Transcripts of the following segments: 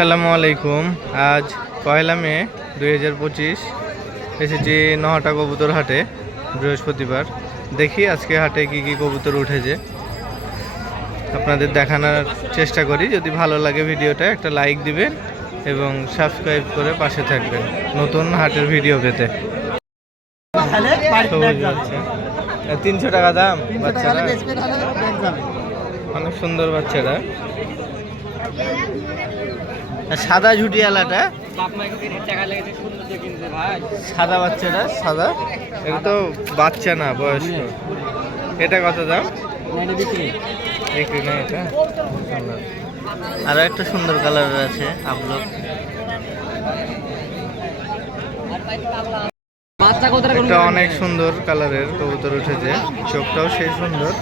আসসালামু আলাইকুম। আজ পয়লা মে দুই হাজার পঁচিশ এসেছি নহটা কবুতর হাটে বৃহস্পতিবার। দেখি আজকে হাটে কি কি কবুতর উঠেছে। আপনাদের দেখানোর চেষ্টা করি যদি ভালো লাগে ভিডিওটা একটা লাইক দিবেন এবং সাবস্ক্রাইব করে পাশে থাকবেন নতুন হাটের ভিডিও পেতে। তিনশো টাকা দাম বাচ্চারা। অনেক সুন্দর বাচ্চারা। সাদা ঝুটিয়ালাটা সাদা বাচ্চাটা সাদা। এটা তো বাচ্চা না বয়স্ক। এটা কত দাম? বিক্রি। না এটা? আরও একটা সুন্দর কালার আছে আপলোক এটা অনেক সুন্দর কালারের কবুতর উঠেছে। চোখটাও সেই সুন্দর।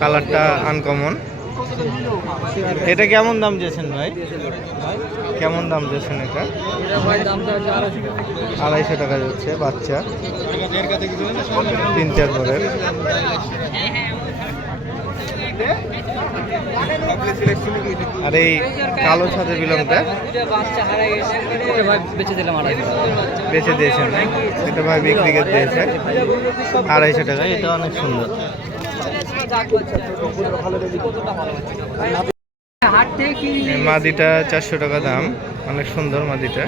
কালারটা আনকমন এটা কেমন দাম দিয়েছেন ভাই? কেমন দাম দিয়েছেন এটা? আড়াইশো টাকা যাচ্ছে, বাচ্চা। তিন চার পরের আর এই কালো ছাদে বিলংটা? বেঁচে দিয়েছেন? এটা ভাই বিক্রি করে দিয়েছে। আড়াইশো টাকা এটা অনেক সুন্দর। মাদিটা চারশো টাকা দাম। অনেক সুন্দর মাদিটা।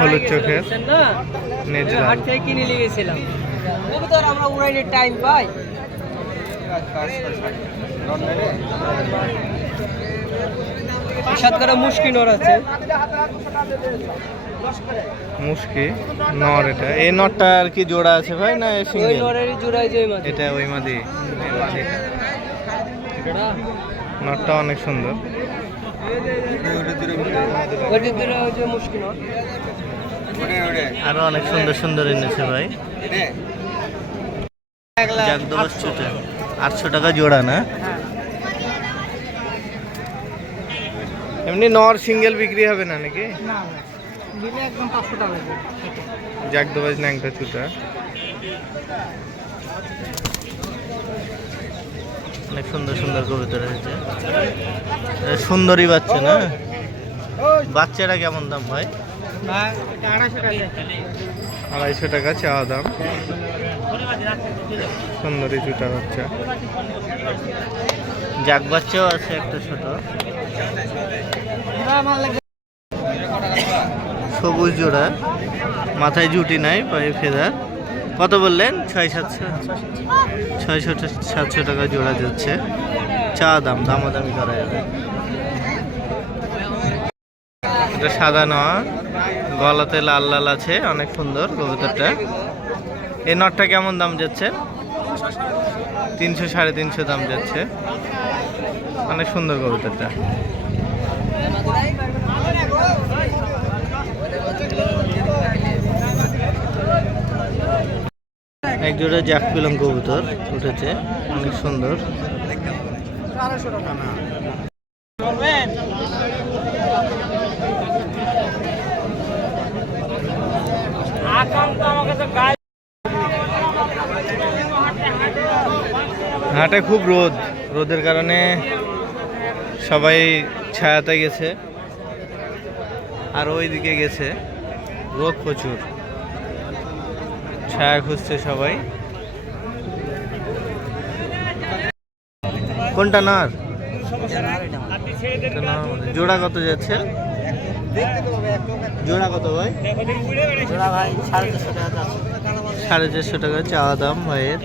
হলুদ চোখের। টাইম পাই সাত করে মুশকিল ওর আছে। মুশকি নর এটা। এই নরটা আর কি জোড়া আছে ভাই না সিঙ্গেল? নরেরই জয় মাঝে এটা ওই মাদি নরটা অনেক সুন্দর। যে যে আরও অনেক সুন্দর সুন্দর এনেছে ভাই। আটশো টাকা জোড়া না? এমনি নর সিঙ্গেল বিক্রি হবে না নাকি? দিলে একদম পাঁচশো টাকা জাক দোবাজ ন্যাংটা চুটা অনেক সুন্দর সুন্দর কবিতা রয়েছে সুন্দরী বাচ্চা না? বাচ্চাটা কেমন দাম ভাই? আড়াইশো টাকা। চাওয়া দাম। সুন্দরী জুটা বাচ্চা। জাক বাচ্চাও আছে একটা ছোট। সবুজ জোড়া। মাথায় জুটি নাই, পায়ে ফেদার কত বললেন? ছয় সাতশো ছয়শো সাতশো টাকা জোড়া যাচ্ছে। চা দাম, দামাদামি করা যাবে। এটা সাদা নয়, গলাতে লাল লাল আছে, অনেক সুন্দর কবুতরটা। এই নটটা কেমন দাম যাচ্ছে? তিনশো সাড়ে তিনশো দাম যাচ্ছে। অনেক সুন্দর কবুতরটা। এক জোড়া জ্যাক পিলং কবুতর উঠেছে। অনেক সুন্দর। হাটে খুব রোদ। রোদের কারণে সবাই ছায়াতে গেছে। আর ওইদিকে গেছে। রোদ প্রচুর। ছায়া খুঁজছে সবাই। কোনটা নার। জোড়া কত যাচ্ছে? জোড়া কত ভাই? সাড়ে চারশো টাকা চাওয়া দাম ভাইয়ের।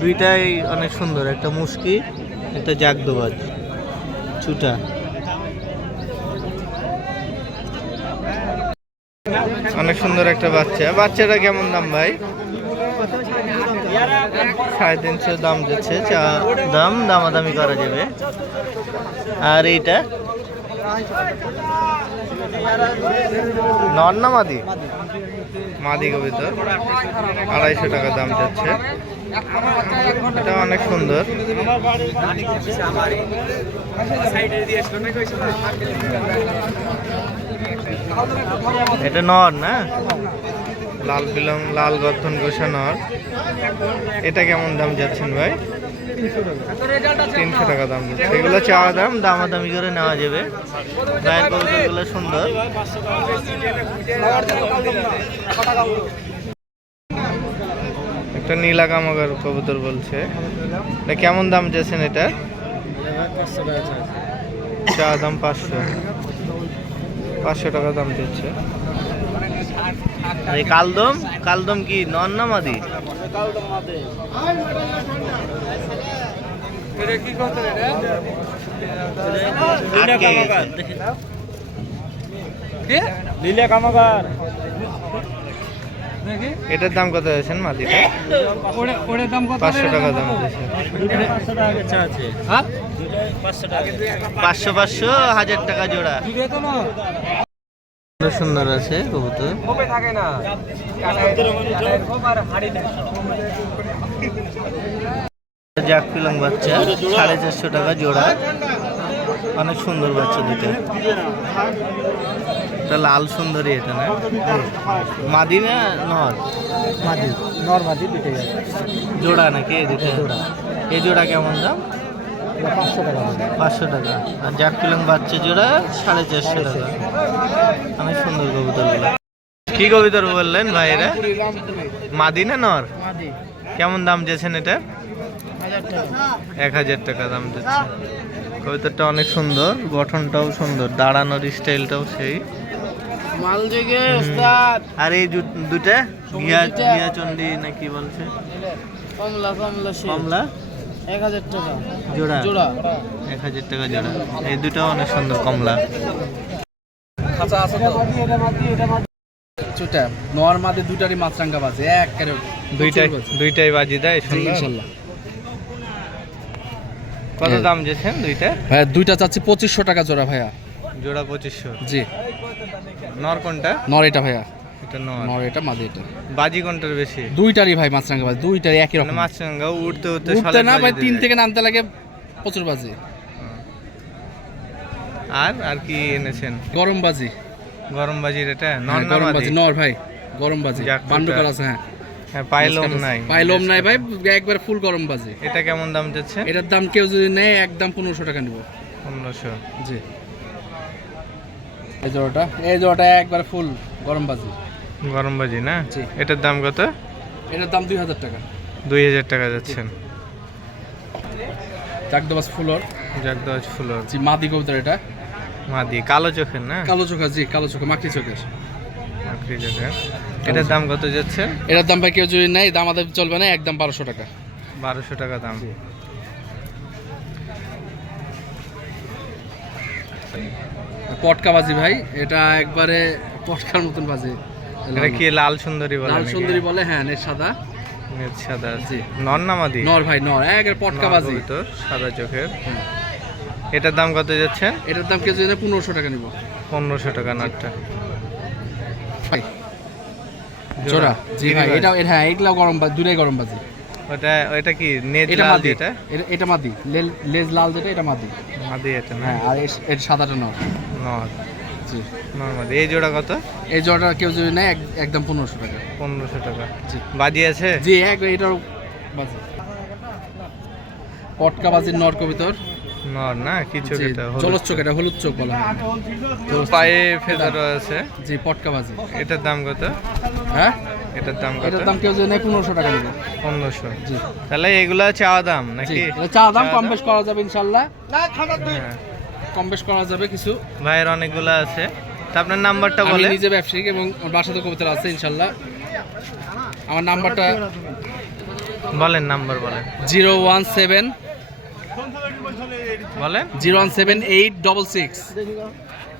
দুইটাই অনেক সুন্দর, একটা মুস্কি একটা জাগদোবাজ। চুটা অনেক সুন্দর একটা বাচ্চা। বাচ্চাটা কেমন দাম ভাই? সাড়ে তিনশো দাম যাচ্ছে, চা দাম দামাদামি করা যাবে। আর এইটা? নর না মাদি? মাদি কবিতর। আড়াইশো টাকা দাম যাচ্ছে। এটা অনেক সুন্দর। এটা নর না? লাল বিলং লাল গর্ধন গোসা নর। এটা কেমন দাম যাচ্ছেন ভাই? তিনশো টাকা দাম দিচ্ছে এগুলো চাওয়া দাম? দামাদামি করে নেওয়া যাবে। গায়ের কবুতরগুলো সুন্দর। একটা নীলা কামাগার কবুতর বলছে। এটা কেমন দাম চেয়েছেন এটা? চা দাম পাঁচশো। পাঁচশো টাকা দাম দিচ্ছে। এই কালদম কালদম কি নন না মাদি? গেছে। লীলা কামাগার। এটার দাম কত আছেন মাদিটা ওটার দাম কত পাঁচশো টাকা দাম পাঁচশো হ্যাঁ? পাঁচশো পাঁচশো হাজার টাকা জোড়া। সুন্দর আছে কবুতর। কবে থাকে না জাক পিলং বাচ্চা সাড়ে চারশো টাকা জোড়া। অনেক সুন্দর বাচ্চা দুটো। এটা লাল সুন্দরী এটা না? মাদি না নর মাদি নর্মাদি দুটো জোড়া নাকি এই জোড়া। এই জোড়া কেমন দাম? পাঁচশো টাকা পাঁচশো টাকা। আর জাক পিলং বাচ্চা জোড়া সাড়ে চারশো টাকা। অনেক সুন্দর কবুতরগুলো। কি কবিতর বললেন ভাইরা মাদি না নর? কেমন দাম দিয়েছেন এটা? এক হাজার টাকা দাম দিচ্ছে কবিতাটা অনেক সুন্দর গঠনটাও সুন্দর দাঁড়ানোর স্টাইলটাও সেই। মাল জেগে উস্তাদ আর এই দুটা ঘিয়া দুইটা। ঘিয়া চন্ডি না কি বলছে? কমলা কমলা সে কমলা? এক হাজার টাকা। জোড়া? জোড়া। এক হাজার টাকা জোড়া। এই দুটাও অনেক সুন্দর কমলা। খাঁচা আছে তো? ছোটা নর মাদে দুটারই মাছরাঙ্গা বাজে। এক কেন দুইটাই দুইটাই বাজি দেয় সুন্দর ইনশাল্লাহ। কত হ্যাঁ। দাম দিয়েছেন দুইটা? ভাইয়া দুইটা চাচ্ছি পঁচিশশো টাকা জোড়া ভাইয়া। জোড়া পঁচিশশো। জি। নর কোনটা? নর এটা ভাইয়া। এটা নর। নর এটা মাদি এটা বাজি কোনটার বেশি? দুইটারই ভাই মাছরাঙ্গা বাজে দুইটারই একই রকম। মাছ উঠতে উঠতে উঠতে না ভাই তিন থেকে নামতে লাগে প্রচুর বাজে। আর আর কি এনেছেন? গরম বাজি। গরম বাজির এটা? নর হ্যাঁ, গরম বাজি নর ভাই গরম বাজি। বান্ডু আছে হ্যাঁ। হ্যাঁ পাইলম নাই। পাইলম নাই ভাই একবার ফুল গরম বাজি। এটা কেমন দাম যাচ্ছে? এটার দাম কেউ যদি নেয় একদম পনেরোশো টাকা নিব। পনেরোশো। জি। এই জোড়াটা। এই জোড়াটা একবার ফুল গরম বাজি। গরম বাজি না? জি। এটার দাম কত? এটার দাম দুই হাজার টাকা। দুই হাজার টাকা যাচ্ছেন। চাকদাবাস ফুলর। জাগদাজ ফুলর। জি মাদি কবুতর এটা। মাদি কালো চোখের না? কালো চোখা জি কালো চোখা মাখি চোখের। আখরি চোখের। এটার দাম কত যাচ্ছে? এটার দাম ভাই কেউ যদি নেয় দাম আমাদের চলবে না একদম বারোশো টাকা। বারোশো টাকা দাম। পটকা বাজি ভাই এটা একবারে পটকার মতন বাজি। এটা কি লাল সুন্দরী বলে লাল সুন্দরী বলে হ্যাঁ নেট সাদা। নেট সাদা জি। নর না মাদি? নর ভাই নর একের পটকা বাজি। কবুতর, সাদা চোখের। এটার দাম কত যাচ্ছে? এটার দাম যদি নেয় পনেরোশো টাকা নিব। পনেরোশো টাকা নটটা। ভাই জোড়া। জি ভাই এটা হ্যাঁ এগুলা গরম বাজি দুটাই গরম বাজি। ওটা ওটা কি নেট এটা লাল মাদি। এটা- এটা মাদি। লেজ লাল যেটা এটা মাদি। মাদি এটা না? হ্যাঁ আর এর সাদাটা নর। নর। জি নর এই জোড়া কত? এই জোড়াটা কেউ যদি নেয় একদম পনেরোশো টাকা। পনেরোশো টাকা। জি। বাজি আছে? জি এক এটার বাজি। পটকা বাজির নর কবিতর নর না কি চোখ এটা? জলজ চোখ। এটা হলুদ চোখ বলা হয়। পায়ে আছে। জি পটকা বাজি। এটার দাম কত? হ্যাঁ? এটার দাম কত? এটার দাম কেউ যদি নেয় পনেরোশো টাকা নেবে। পনেরোশো। জি। তাহলে এগুলা চাওয়া দাম নাকি? এটা চা দাম কম বেশ করা যাবে ইনশাল্লাহ। কম বেশ করা যাবে কিছু। ভাইয়ের অনেকগুলো আছে। তা আপনার নাম্বারটা আমি বলে নিজে ব্যবসায়িক এবং আমার বাসাতে কবিতা আছে ইনশাল্লাহ। আমার নাম্বারটা বলেন নাম্বার বলেন। জিরো ওয়ান সেভেন বলেন। Zero one seven eight double six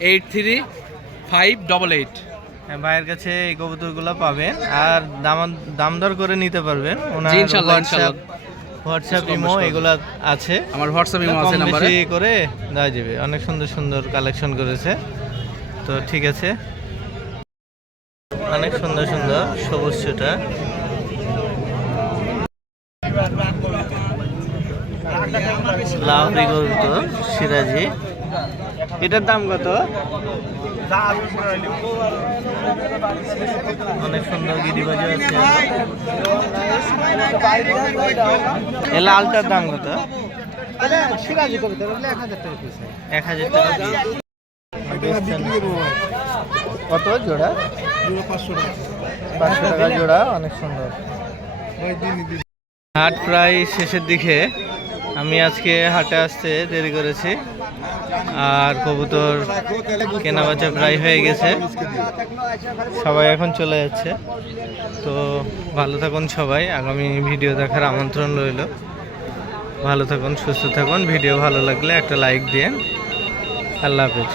eight three five double eight. হ্যাঁ, ভাইয়ের কাছে এই কবুতরগুলো পাবেন। আর দাম দাম দর করে নিতে পারবেন। ওনার ইনশাল্লাহ, ইনশাল্লাহ। হোয়াটসঅ্যাপ ইমো এগুলা আছে। আমার হোয়াটসঅ্যাপ ইমো আছে নাম্বারে বেশি করে দেওয়া যাবে। অনেক সুন্দর সুন্দর কালেকশন করেছে। তো ঠিক আছে। অনেক সুন্দর সুন্দর সবুজ ছুটা লাহরি গরু তো সিরাজি। এটার দাম কত? অনেক সুন্দর গিরিবাজি আছে। এ লালটার দাম কত? এক হাজার টাকা কত জোড়া? পাঁচশো টাকা জোড়া অনেক সুন্দর। হাট প্রায় শেষের দিকে। আমি আজকে হাটে আসতে দেরি করেছি। আর কবুতর কেনা বেচা প্রায় হয়ে গেছে। সবাই এখন চলে যাচ্ছে। তো ভালো থাকুন সবাই। আগামী ভিডিও দেখার আমন্ত্রণ রইল। ভালো থাকুন, সুস্থ থাকুন। ভিডিও ভালো লাগলে একটা লাইক দিন আল্লাহ হাফেজ।